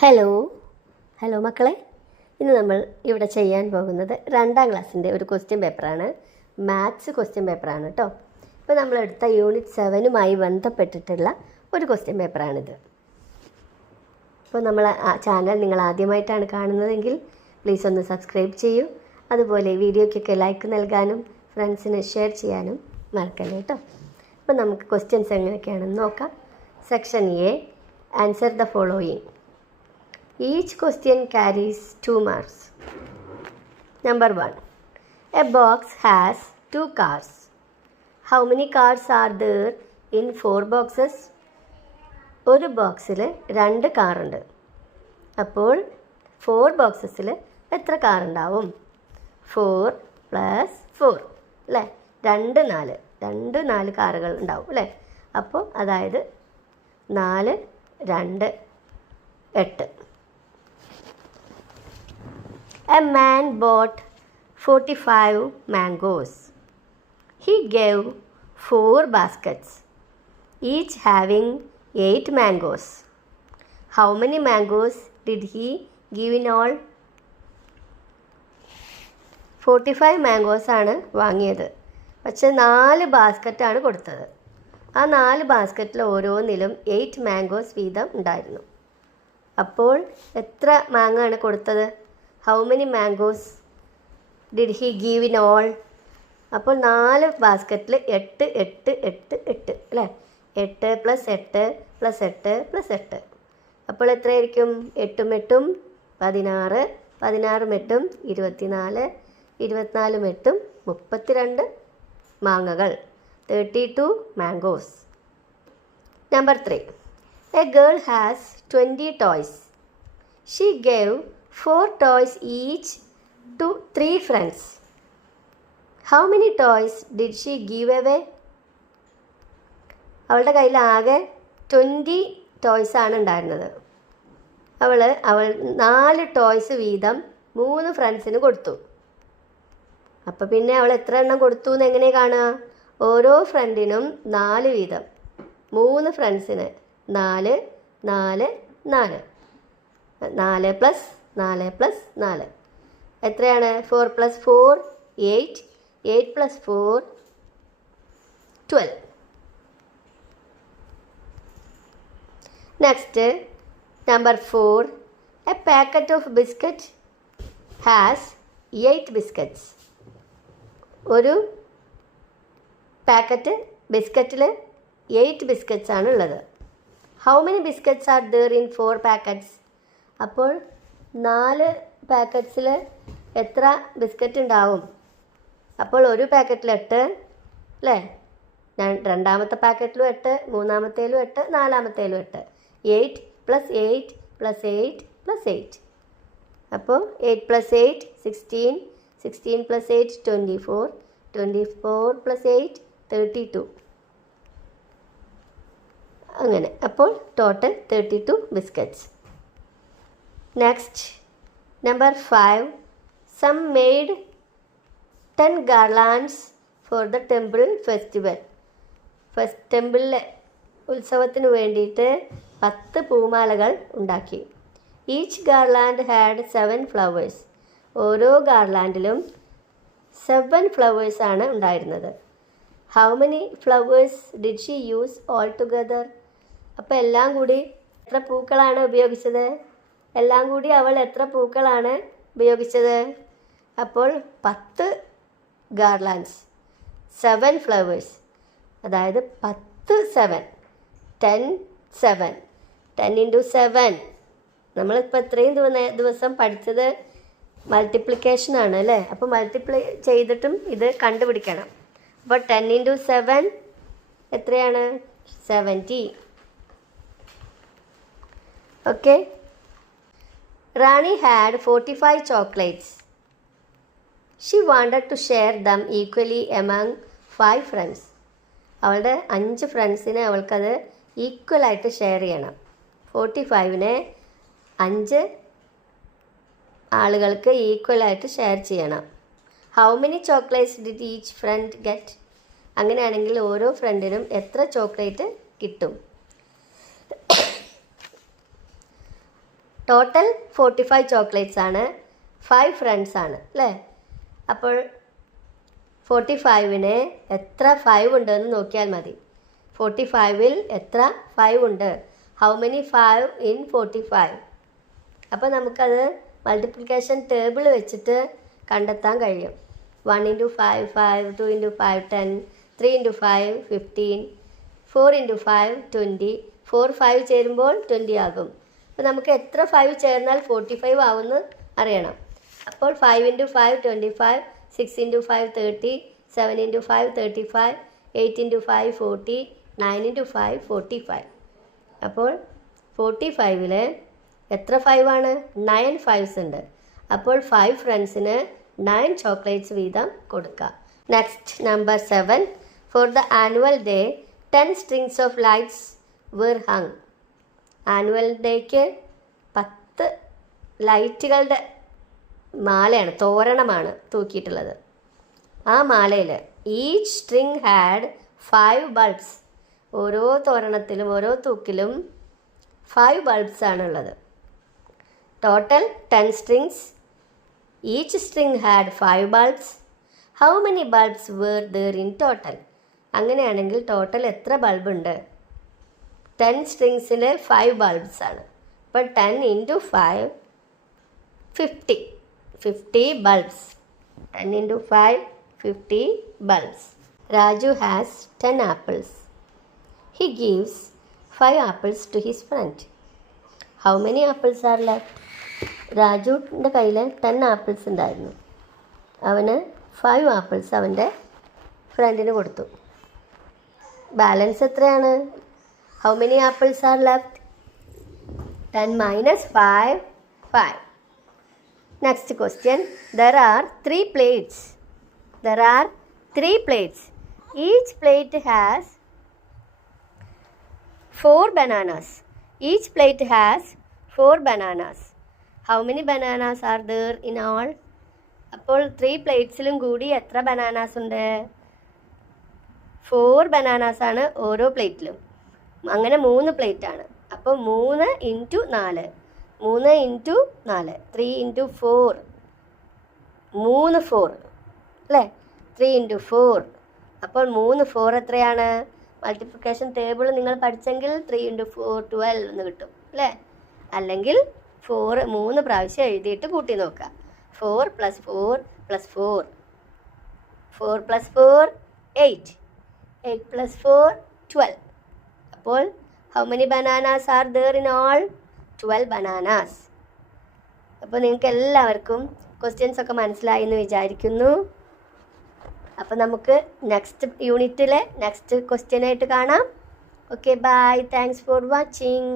Hello മക്കളെ, ഇന്ന് നമ്മൾ ഇവിടെ ചെയ്യാൻ പോകുന്നത് 2ാം ക്ലാസ്സിൻ്റെ ഒരു ക്വസ്റ്റ്യൻ പേപ്പറാണ്. മാത്സ് ക്വസ്റ്റ്യൻ പേപ്പറാണ് കേട്ടോ. ഇപ്പോൾ നമ്മളെടുത്ത യൂണിറ്റ് 7മായി ബന്ധപ്പെട്ടിട്ടുള്ള ഒരു ക്വസ്റ്റ്യൻ പേപ്പറാണിത്. ഇപ്പോൾ ചാനൽ നിങ്ങൾ ആദ്യമായിട്ടാണ് കാണുന്നതെങ്കിൽ പ്ലീസ് ഒന്ന് സബ്സ്ക്രൈബ് ചെയ്യൂ. അതുപോലെ വീഡിയോയ്ക്കൊക്കെ ലൈക്ക് നൽകാനും ഫ്രണ്ട്സിന് ഷെയർ ചെയ്യാനും മറക്കല്ലേ കേട്ടോ. അപ്പോൾ നമുക്ക് ക്വസ്റ്റ്യൻസ് എങ്ങനെയൊക്കെയാണെന്ന് നോക്കാം. Section A, answer the following. Each question carries 2 marks. Number 1. A box has 2 cars. How many cars are there in 4 boxes? ഒരു ബോക്സിൽ 2 കാറുണ്ട്. അപ്പോൾ 4 ബോക്സസിൽ എത്ര കാർ ഉണ്ടാവും? 4 + 4 അല്ലേ? 4 കാറുകൾ ഉണ്ടാവും അല്ലേ? അപ്പോൾ അതായത് 4 2 8. A man bought 45 mangoes. He gave 4 baskets, each having 8 mangoes. How many mangoes did he give in all? 45 mangoes ആണ് വാങ്ങിയത്. പക്ഷേ 4 ബാസ്ക്കറ്റാണ് കൊടുത്തത്. ആ 4 ബാസ്ക്കറ്റിൽ ഓരോന്നിലും 8 മാംഗോസ് വീതം ഉണ്ടായിരുന്നു. അപ്പോൾ എത്ര മാങ്ങ ആണ് കൊടുത്തത്? How many mangoes did he give in all? അപ്പോൾ 4 ബാസ്ക്കറ്റിൽ 8 8 8 8 അല്ലേ? 8 + 8 + 8 + 8. അപ്പോൾ എത്രയായിരിക്കും? 8 8 16, 16 8 24, 24 8 32 മാങ്ങകൾ, 32 mangoes. Number 3. A girl has 20 toys. She gave 4 toys each to 3 friends. How many toys did she give away? അവളുടെ കയ്യിൽ ആകെ 20 ടോയ്സ് ആണ് ഉണ്ടായിരുന്നത്. അവൾ 4 ടോയ്സ് വീതം 3 ഫ്രണ്ട്സിന് കൊടുത്തു. അപ്പോൾ പിന്നെ അവൾ എത്ര എണ്ണം കൊടുത്തു എന്ന് എങ്ങനെ കാണുക? ഓരോ ഫ്രണ്ടിനും 4 വീതം, 3 ഫ്രണ്ട്സിന് 4 4 4 4 + 4 + 4 എത്രയാണ്? 4 + 4 8, 8 + 4 12. Next, number 4. A packet of biscuit has 8 biscuits. ഒരു പാക്കറ്റ് ബിസ്ക്കറ്റിൽ 8 ബിസ്ക്കറ്റ്സ് ആണ് ഉള്ളത്. How many biscuits are there in 4 packets? അപ്പോൾ 4 പാക്കറ്റ്സിൽ എത്ര ബിസ്ക്കറ്റ് ഉണ്ടാവും? അപ്പോൾ ഒരു പാക്കറ്റിൽ 8 അല്ലേ? രണ്ടാമത്തെ പാക്കറ്റിലും 8, മൂന്നാമത്തേലും 8, നാലാമത്തേലും 8. 8 + 8 + 8 + 8. അപ്പോൾ 8 + 8 16, 16 + 8 24, 24 + 8 32. അങ്ങനെ അപ്പോൾ total 32 biscuits. Next, number 5. Some made 10 garlands for the temple festival. ടെമ്പിളിലെ ഉത്സവത്തിന് വേണ്ടിയിട്ട് 10 പൂമാലകൾ ഉണ്ടാക്കി. Each garland had 7 flowers. ഓരോ ഗാർലാൻഡിലും 7 ഫ്ലവേഴ്സ് ആണ് ഉണ്ടായിരുന്നത്. How many flowers did she use all together? അപ്പോൾ എല്ലാം കൂടി എത്ര പൂക്കളാണ് ഉപയോഗിച്ചത്? എല്ലാം കൂടി അവൾ എത്ര പൂക്കളാണ് ഉപയോഗിച്ചത്? അപ്പോൾ 10 ഗാർലാൻഡ്സ്, 7 ഫ്ലവേഴ്സ്, അതായത് 10 7 10 7 10 × 7. നമ്മളിപ്പോൾ ഇത്രയും ദിവസം പഠിച്ചത് മൾട്ടിപ്ലിക്കേഷനാണ് അല്ലേ? അപ്പോൾ മൾട്ടിപ്ലൈ ചെയ്തിട്ടും ഇത് കണ്ടുപിടിക്കണം. അപ്പോൾ 10 × 7 എത്രയാണ്? 70. Okay. Rani had 45 chocolates. She wanted to share them equally among 5 friends. അവളുടെ 5 ഫ്രണ്ട്സിനെ അവൾക്കത് ഈക്വലായിട്ട് ഷെയർ ചെയ്യണം. 45നെ 5 ആളുകൾക്ക് ഈക്വലായിട്ട് ഷെയർ ചെയ്യണം. How many chocolates did each friend get? അങ്ങനെയാണെങ്കിൽ ഓരോ ഫ്രണ്ടിനും എത്ര ചോക്ലേറ്റ് കിട്ടും? ടോട്ടൽ 45 ചോക്ലേറ്റ്സ് ആണ്, 5 ഫ്രണ്ട്സ് ആണ് അല്ലേ. അപ്പോൾ 45-ന് എത്ര 5 ഉണ്ടെന്ന് നോക്കിയാൽ മതി. 45-ൽ എത്ര 5 ഉണ്ട്? How many 5 in 45? അപ്പോൾ നമുക്കത് മൾട്ടിപ്ലിക്കേഷൻ ടേബിൾ വെച്ചിട്ട് കണ്ടെത്താൻ കഴിയും. 1 × 5 5, 2 × 5 10, 3 × 5 15, 4 × 5 20, 4 5 ചേരുമ്പോൾ 20 ആകും. അപ്പോൾ നമുക്ക് എത്ര 5 ചേർന്നാൽ 45 ആവുമെന്ന് അറിയണം. അപ്പോൾ 5 × 5 25, 6 × 5 30, 7 × 5 35, 8 × 5 40, 9 × 5 45. അപ്പോൾ 45-ൽ എത്ര 5 ആണ്? 9 5s ഉണ്ട്. അപ്പോൾ 5 ഫ്രണ്ട്സിന് 9 ചോക്ലേറ്റ്സ് വീതം കൊടുക്കുക. Next number 7. For the annual day 10 strings of lights were hung. Annual ഡേക്ക് 10 ലൈറ്റുകളുടെ മാലയാണ്, തോരണമാണ് തൂക്കിയിട്ടുള്ളത്. ആ മാലയിൽ ഈച്ച് സ്ട്രിങ് ഹാഡ് 5 ബൾബ്സ്. ഓരോ തോരണത്തിലും ഓരോ തൂക്കിലും 5 ബൾബ്സ് ആണുള്ളത്. Total 10 strings. Each string had 5 bulbs. How many bulbs were there in total? അങ്ങനെയാണെങ്കിൽ ടോട്ടൽ എത്ര ബൾബ് ഉണ്ട്? 10 സ്ട്രിങ്സിൽ 5 ബൾബ്സ് ആണ്. അപ്പോൾ 10 × 5 50 bulbs. 10 × 5 50 bulbs. Raju has 10 apples. He gives 5 apples to his friend. How many apples are left? രാജുവിൻ്റെ കയ്യിൽ 10 apples ഉണ്ടായിരുന്നു. അവന് 5 apples അവൻ്റെ ഫ്രണ്ടിന് കൊടുത്തു. ബാലൻസ് എത്രയാണ്? How many apples R left? 10 - 5 5. Next question. There are 3 plates. Each plate has 4 bananas. How many bananas are there in all? അപ്പോൾ 3 പ്ലേറ്റ്സിലും കൂടി എത്ര ബനാനാസ് ഉണ്ട്? 4 ബനാനാസ് ആണ് ഓരോ പ്ലേറ്റിലും. അങ്ങനെ 3 പ്ലേറ്റ് ആണ്. അപ്പോൾ 3 × 4, 3 × 4, 3 × 4, 3 4 അല്ലേ? 3 × 4. അപ്പോൾ 3 4 എത്രയാണ്? മൾട്ടിപ്ലിക്കേഷൻ ടേബിൾ നിങ്ങൾ പഠിച്ചെങ്കിൽ 3 × 4 12 എന്ന് കിട്ടും അല്ലേ? അല്ലെങ്കിൽ 4 3 പ്രാവശ്യം എഴുതിയിട്ട് കൂട്ടി നോക്കുക. 4 + 4 + 4, 4 + 4 8, 8 + 4 12. അപ്പോൾ how many bananas are there in all? 12 bananas. അപ്പോൾ നിങ്ങൾക്ക് എല്ലാവർക്കും ക്വസ്റ്റ്യൻസ് ഒക്കെ മനസ്സിലായി എന്ന് വിചാരിക്കുന്നു. അപ്പോൾ നമുക്ക് നെക്സ്റ്റ് യൂണിറ്റിലെ നെക്സ്റ്റ് ക്വസ്റ്റ്യനായിട്ട് കാണാം. Okay, bye. Thanks for watching.